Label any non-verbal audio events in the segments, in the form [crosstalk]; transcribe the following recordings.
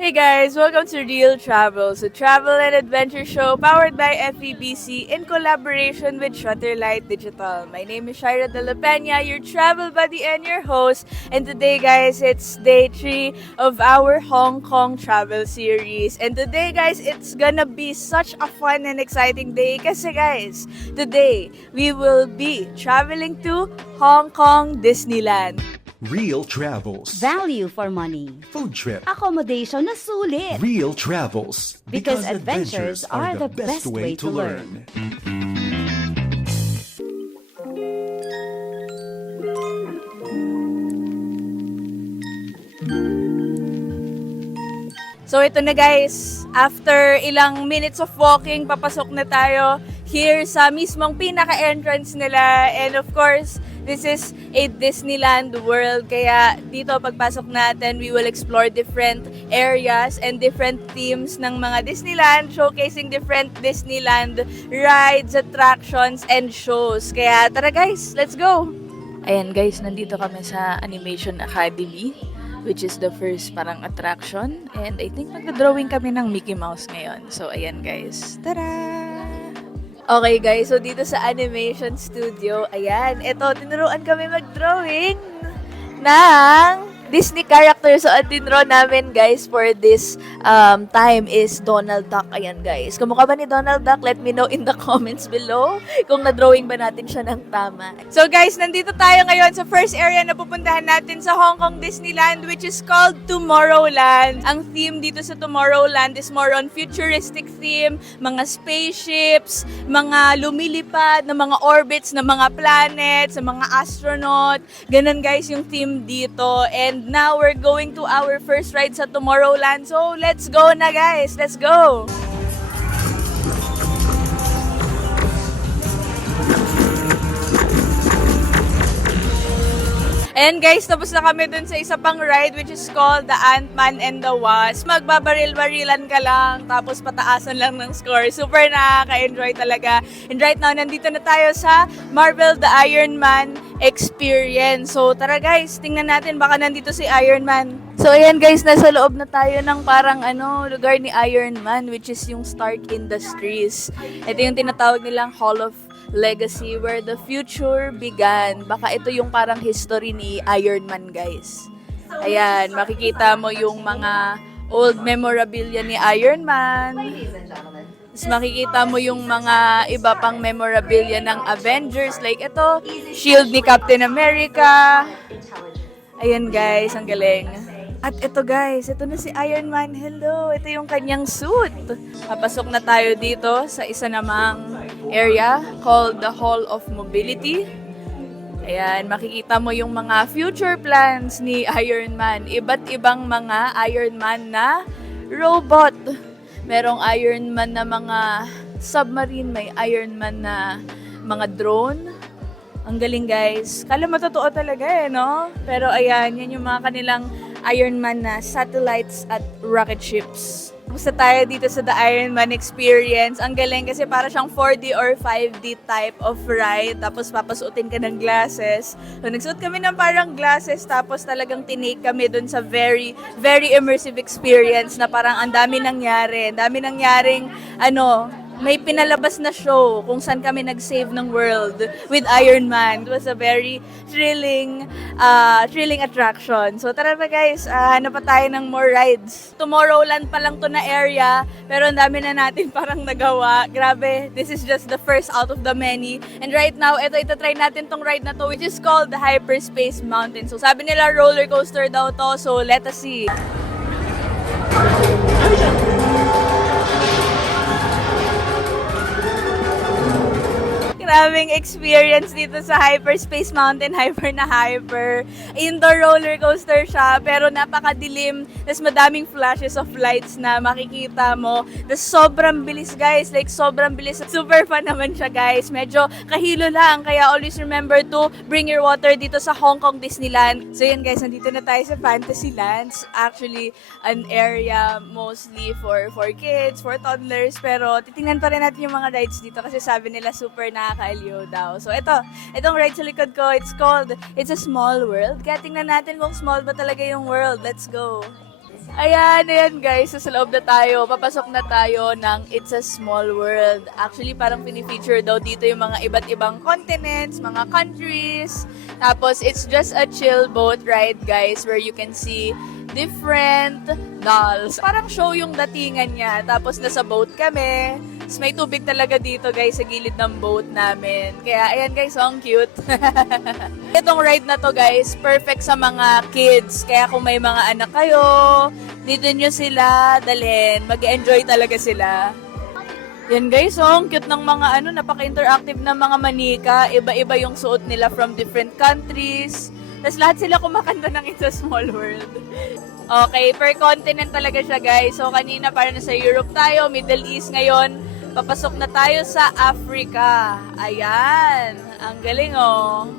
Hey guys, welcome to Real Travels, a travel and adventure show powered by FEBC in collaboration with Shutterlight Digital. My name is Shira De La Peña, your travel buddy and your host. And today, guys, it's day three of our Hong Kong travel series. And today, guys, it's gonna be such a fun and exciting day. Kasi, guys, today we will be traveling to Hong Kong Disneyland. Real Travels. Value for money. Food trip. Accommodation na sulit. Real Travels. Because adventures are the best way to learn. So ito na guys, after ilang minutes of walking, papasok na tayo here sa mismong pinaka-entrance nila. And of course, this is a Disneyland World. Kaya dito pagpasok natin, we will explore different areas and different themes ng mga Disneyland, showcasing different Disneyland rides, attractions, and shows. Kaya tara guys, let's go! Ayan guys, nandito kami sa Animation Academy which is the first parang attraction. And I think magda-drawing kami ng Mickey Mouse ngayon. So, ayan guys. Tara! Okay guys, so dito sa animation studio, ayan, ito, tinuruan kami mag-drawing ng Disney character. So, ang tinro namin, guys, for this um, time is Donald Duck. Ayan, guys. Kamukha ba ni Donald Duck? Let me know in the [laughs] comments below kung na-drawing ba natin siya ng tama. So, guys, nandito tayo ngayon sa first area na pupuntahan natin sa Hong Kong Disneyland, which is called Tomorrowland. Ang theme dito sa Tomorrowland is more on futuristic theme, mga spaceships, mga lumilipad na mga orbits ng mga planets, sa mga astronaut. Ganun, guys, yung theme dito. And now we're going to our first ride sa Tomorrowland. So, let's go na, guys. Let's go! Ayan guys, tapos na kami dun sa isa pang ride which is called the Ant-Man and the Wasp. Magbabaril-barilan ka lang, tapos pataasan lang ng score. Super nakaka-enjoy talaga. And right now, nandito na tayo sa Marvel the Iron Man Experience. So tara guys, tingnan natin baka nandito si Iron Man. So ayan guys, nasa loob na tayo ng parang ano, lugar ni Iron Man which is yung Stark Industries. Ito yung tinatawag nilang Hall of legacy where the future began. Baka ito yung parang history ni Iron Man, guys. Ayan, makikita mo yung mga old memorabilia ni Iron Man. Tapos makikita mo yung mga iba pang memorabilia ng Avengers. Like ito, shield ni Captain America. Ayan guys, ang galing. At ito guys, ito na si Iron Man. Hello, ito yung kanyang suit. Papasok na tayo dito sa isa namang area called the Hall of Mobility. Ayan, makikita mo yung mga future plans ni Iron Man. Iba't ibang mga Iron Man na robot. Merong Iron Man na mga submarine, may Iron Man na mga drone. Ang galing guys. Kala mo totoo talaga eh, no? Pero ayan, yan yung mga kanilang Iron Man na satellites at rocket ships. Gusto tayo dito sa The Iron Man Experience. Ang galing kasi para siyang 4D or 5D type of ride. Tapos papasuotin ka ng glasses. So nagsuot kami ng parang glasses tapos talagang tinake kami dun sa very, very immersive experience na parang ang dami nangyari. Ang dami nangyaring ano, may pinalabas na show kung saan kami nag-save ng world with Iron Man. It was a very thrilling, uh, thrilling attraction. So tara na guys, uh, hanap pa tayo ng more rides. Tomorrowland pa lang to na area, pero ang dami na natin [laughs] parang nagawa. Grabe, this is just the first out of the many. And right now, ito, ito try natin tong ride na to, which is called the Hyperspace Mountain. So sabi nila roller coaster daw to, so let us see. Grabing experience dito sa Hyperspace Mountain, hyper na hyper. Indoor roller coaster siya, pero napakadilim. Tapos madaming flashes of lights na makikita mo. Tapos sobrang bilis guys, like sobrang bilis. Super fun naman siya guys. Medyo kahilo lang, kaya always remember to bring your water dito sa Hong Kong Disneyland. So yun guys, nandito na tayo sa Fantasylands. Actually, an area mostly for for kids, for toddlers. Pero titingnan pa rin natin yung mga rides dito kasi sabi nila super nakakaaliw daw. So ito, itong ride sa likod ko, it's called It's a Small World. Kaya tingnan natin kung small ba talaga yung world. Let's go! Ayan, ayan guys, sa loob na tayo. Papasok na tayo ng It's a Small World. Actually, parang pinifeature daw dito yung mga iba't ibang continents, mga countries. Tapos, it's just a chill boat ride, guys, where you can see different dolls. Parang show yung datingan niya. Tapos, nasa boat kami. Tapos, may tubig talaga dito, guys, sa gilid ng boat namin. Kaya, ayan guys, so ang cute. [laughs] Itong ride na to guys, perfect sa mga kids. Kaya kung may mga anak kayo, dito nyo sila dalhin. mag enjoy talaga sila. Yan guys, oh, ang cute ng mga ano, napaka-interactive na mga manika. Iba-iba yung suot nila from different countries. Tapos lahat sila kumakanta ng It's a Small World. Okay, per continent talaga siya guys. So kanina para na sa Europe tayo, Middle East ngayon. Papasok na tayo sa Africa. Ayan, ang galing oh.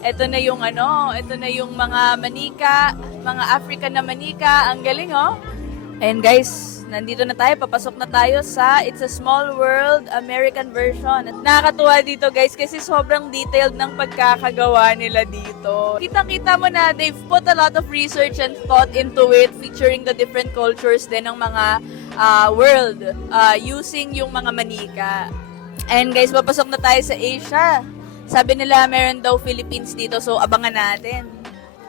Ito na yung ano, ito na yung mga manika, mga African na manika. Ang galing, oh. Ayan guys, nandito na tayo, papasok na tayo sa It's a Small World American version. At nakakatuwa dito guys kasi sobrang detailed ng pagkakagawa nila dito. Kitang-kita mo na they've put a lot of research and thought into it featuring the different cultures din ng mga ah, world ah, using yung mga manika. And guys, papasok na tayo sa Asia. Sabi nila meron daw Philippines dito, so abangan natin.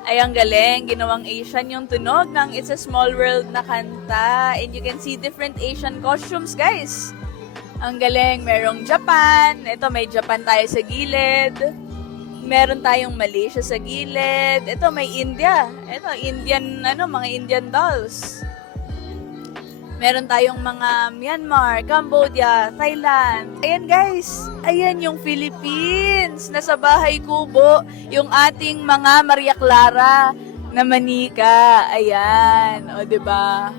Ay, ang galing. Ginawang Asian yung tunog ng It's a Small World na kanta. And you can see different Asian costumes, guys. Ang galing. Merong Japan. Ito, may Japan tayo sa gilid. Meron tayong Malaysia sa gilid. Ito, may India. Ito, Indian, ano, mga Indian dolls. Meron tayong mga Myanmar, Cambodia, Thailand. Ayan guys, ayan yung Philippines. Nasa bahay kubo, yung ating mga Maria Clara na manika. Ayan, o ba?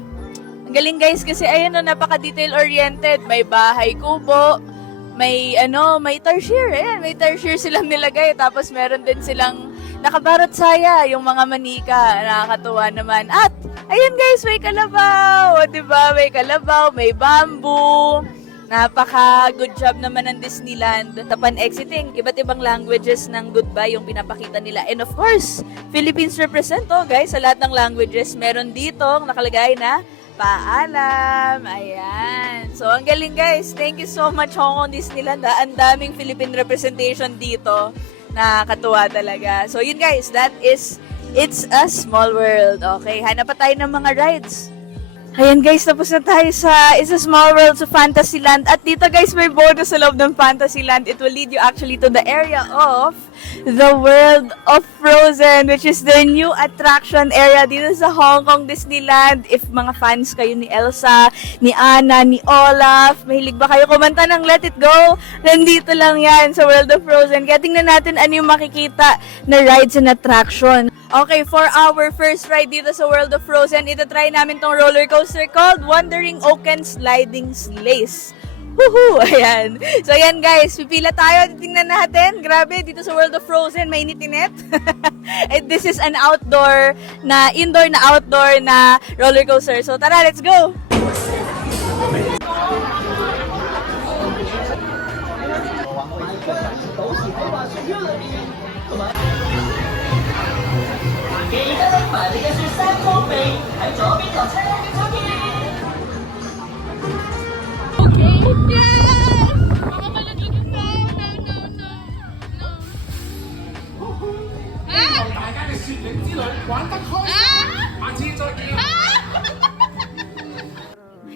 Ang galing guys kasi ayan o, napaka-detail oriented. May bahay kubo, may ano, may tarsier. Ayan, may tarsier silang nilagay. Tapos meron din silang nakabarot saya, yung mga manika. Nakakatuwa naman. At, ayun guys, may kalabaw. O, diba? May kalabaw, may bamboo. Napaka good job naman ng Disneyland. Tapan exiting, iba't ibang languages ng goodbye yung pinapakita nila. And of course, Philippines represent to guys. Sa lahat ng languages, meron dito nakalagay na paalam. Ayan. So, ang galing guys. Thank you so much Hong Kong Disneyland. ha. Ang daming Philippine representation dito. Nakakatuwa talaga. So, yun guys. That is It's a Small World. Okay, hanap pa tayo ng mga rides. Ayan guys, tapos na tayo sa It's a Small World sa Fantasyland. At dito guys, may bonus sa loob ng Fantasyland. It will lead you actually to the area of the World of Frozen, which is the new attraction area dito sa Hong Kong Disneyland. If mga fans kayo ni Elsa, ni Anna, ni Olaf, mahilig ba kayo kumanta ng Let It Go? Nandito lang yan sa World of Frozen. Kaya tingnan natin ano yung makikita na rides and attraction. Okay, for our first ride dito sa World of Frozen, ito try namin tong roller coaster called Wandering Oaken Sliding Sleighs. Woohoo! [laughs] Ayan. So, ayan guys. Pipila tayo. Tingnan natin. Grabe, dito sa World of Frozen, may init-init. [laughs] And this is an outdoor na, indoor na outdoor na roller coaster. So, tara, let's go!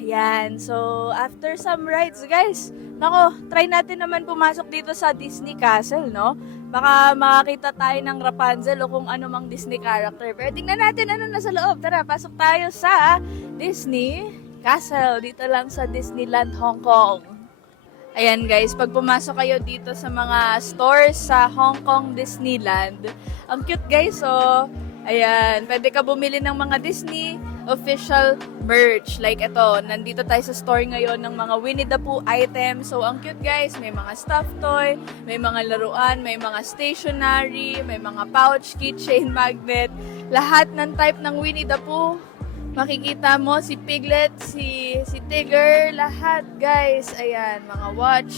Ayan. So, after some rides, guys, nako, try natin naman pumasok dito sa Disney Castle, no? Baka makakita tayo ng Rapunzel o kung ano mang Disney character. Pero tingnan natin ano nasa loob. Tara, pasok tayo sa Disney Castle. Dito lang sa Disneyland, Hong Kong. Ayan guys, pag pumasok kayo dito sa mga stores sa Hong Kong Disneyland, ang cute guys, oh. Ayan, pwede ka bumili ng mga Disney official merch. Like ito, nandito tayo sa store ngayon ng mga Winnie the Pooh items. So, ang cute guys, may mga stuffed toy, may mga laruan, may mga stationery, may mga pouch, keychain, [laughs] magnet. Lahat ng type ng Winnie the Pooh makikita mo si Piglet, si si Tigger, lahat guys. Ayan, mga watch.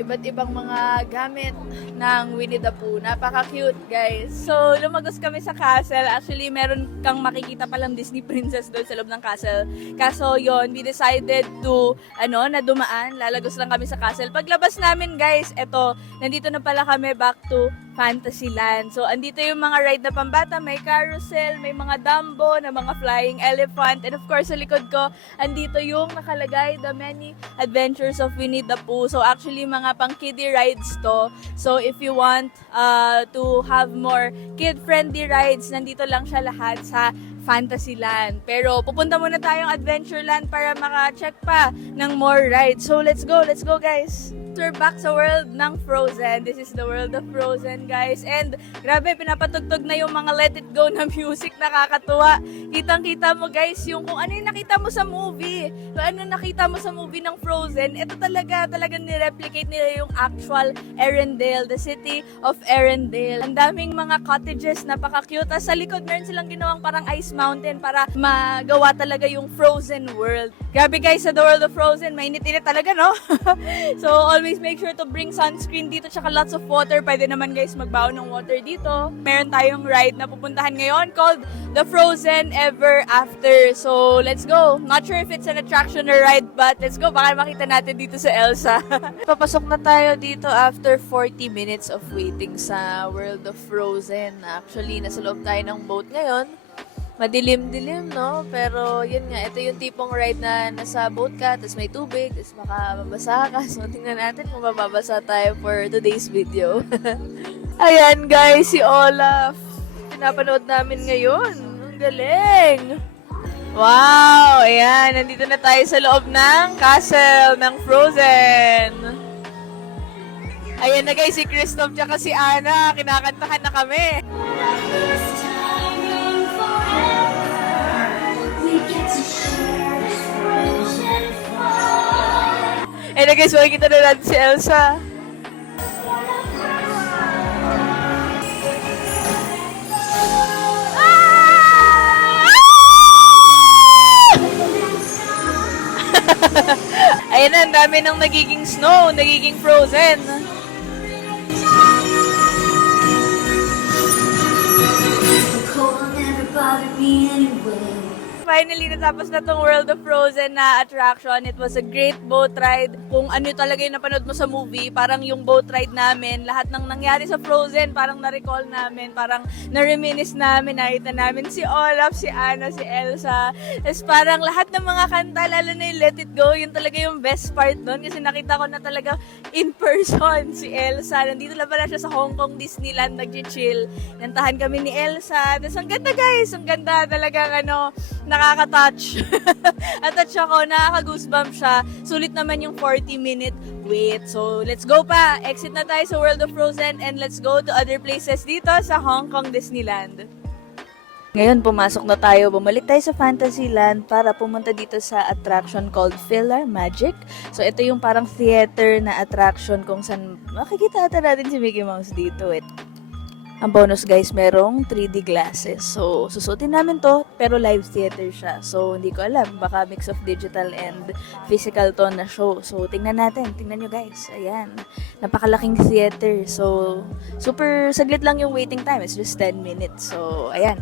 iba't ibang mga gamit ng Winnie the Pooh. Napaka-cute, guys. So, lumagos kami sa castle. Actually, meron kang makikita palang Disney princess doon sa loob ng castle. Kaso, yon we decided to, ano, na dumaan. Lalagos lang kami sa castle. Paglabas namin, guys, eto, nandito na pala kami back to Fantasyland. So, andito yung mga ride na pambata. May carousel, may mga Dumbo, na mga flying elephant. And of course, sa likod ko, andito yung nakalagay, The Many Adventures of Winnie the Pooh. So, actually, mga pang kiddie rides to. So, if you want uh, to have more kid-friendly rides, nandito lang siya lahat sa Fantasyland. Pero pupunta muna tayong Adventureland para maka-check pa ng more rides. So let's go, let's go guys! We're back sa world ng Frozen. This is the world of Frozen, guys. And grabe, pinapatugtog na yung mga Let It Go na music. Nakakatuwa. Kitang-kita mo, guys, yung kung ano yung nakita mo sa movie. Kung ano nakita mo sa movie ng Frozen, ito talaga, talaga nireplicate nila yung actual Arendelle, the city of Arendelle. Ang daming mga cottages, napaka-cute. Tapos sa likod, meron silang ginawang parang ice mountain para magawa talaga yung Frozen world. Grabe guys, sa the world of Frozen, mainit-init talaga, no? [laughs] so, always make sure to bring sunscreen dito, tsaka lots of water. Pwede naman guys magbaon ng water dito. Meron tayong ride na pupuntahan ngayon called The Frozen Ever After. So, let's go. Not sure if it's an attraction or ride, but let's go. Baka makita natin dito sa Elsa. [laughs] Papasok na tayo dito after 40 minutes of waiting sa World of Frozen. Actually, nasa loob tayo ng boat ngayon madilim-dilim, no? Pero yun nga, ito yung tipong ride na nasa boat ka, tapos may tubig, tapos makababasa ka. [laughs] So, tingnan natin kung mababasa tayo for today's video. [laughs] Ayan, guys, si Olaf. Pinapanood namin ngayon. Ang galing! Wow! Ayan, nandito na tayo sa loob ng castle ng Frozen. Ayan na guys, si Christoph tsaka si Anna, kinakantahan na kami. Eh na guys, makikita na natin si Elsa. [laughs] Ayan na, ang dami ng nagiging snow, nagiging frozen. The Finally, natapos na tong World of Frozen na attraction. It was a great boat ride. Kung ano talaga yung napanood mo sa movie, parang yung boat ride namin, lahat ng nangyari sa Frozen, parang na-recall namin, parang na-reminisce namin, nakita namin si Olaf, si Anna, si Elsa. Tapos parang lahat ng mga kanta, lalo na yung Let It Go, yun talaga yung best part doon kasi nakita ko na talaga in person si Elsa. Nandito lang pala siya sa Hong Kong Disneyland, nag-chill. Nantahan kami ni Elsa. Tapos ang ganda guys, ang ganda talagang ano, nakaka-touch. [laughs] Attach ako, nakaka-goosebump siya. Sulit naman yung 40-minute wait. So, let's go pa. Exit na tayo sa World of Frozen and let's go to other places dito sa Hong Kong Disneyland. Ngayon, pumasok na tayo. Bumalik tayo sa Fantasyland para pumunta dito sa attraction called Philhar Magic. So, ito yung parang theater na attraction kung saan makikita natin si Mickey Mouse dito. It, ang bonus guys, merong 3D glasses. So, susutin namin to, pero live theater siya. So, hindi ko alam. Baka mix of digital and physical to na show. So, tingnan natin. Tingnan nyo guys. Ayan. Napakalaking theater. So, super saglit lang yung waiting time. It's just 10 minutes. So, ayan.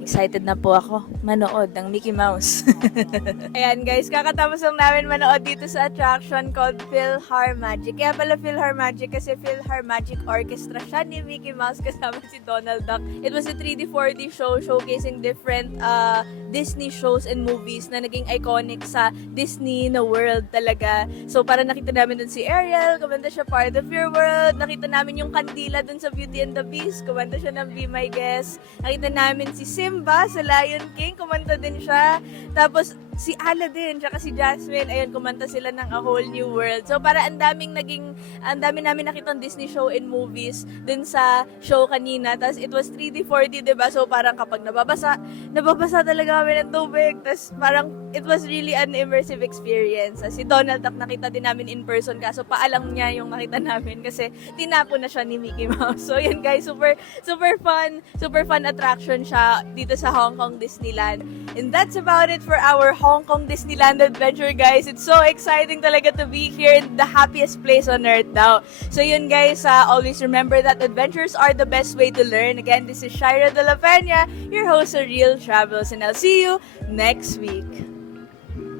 Excited na po ako manood ng Mickey Mouse. [laughs] Ayan guys, kakatapos lang namin manood dito sa attraction called Philhar Magic. Kaya pala Philhar Magic kasi Philhar Magic Orchestra siya ni Mickey Mouse [laughs] kasama si Donald Duck. It was a 3D 4D show showcasing different uh, Disney shows and movies na naging iconic sa Disney na world talaga. So para nakita namin dun si Ariel, kumanta siya part of your world. Nakita namin yung kandila dun sa Beauty and the Beast, kumanta siya ng Be My Guest. Nakita namin si Simba sa Lion King, kumanta din siya. Tapos si Aladdin, tsaka si Jasmine, ayun, kumanta sila ng A Whole New World. So, para ang daming naging, ang dami namin nakitang Disney show and movies dun sa show kanina. Tapos, it was 3D, 4D, diba? So, parang kapag nababasa, nababasa talaga kami ng tubig. Tapos, parang, it was really an immersive experience. Si Donald Duck nakita din namin in person, kaso paalam niya yung nakita namin kasi tinapo na siya ni Mickey Mouse. [laughs] So, yun guys, super, super fun, super fun attraction siya dito sa Hong Kong Disneyland. And that's about it for our Hong Hong Kong Disneyland Adventure, guys. It's so exciting talaga to be here in the happiest place on earth daw. So yun, guys, uh, always remember that adventures are the best way to learn. Again, this is Shira De La Peña, your host of Real Travels, and I'll see you next week.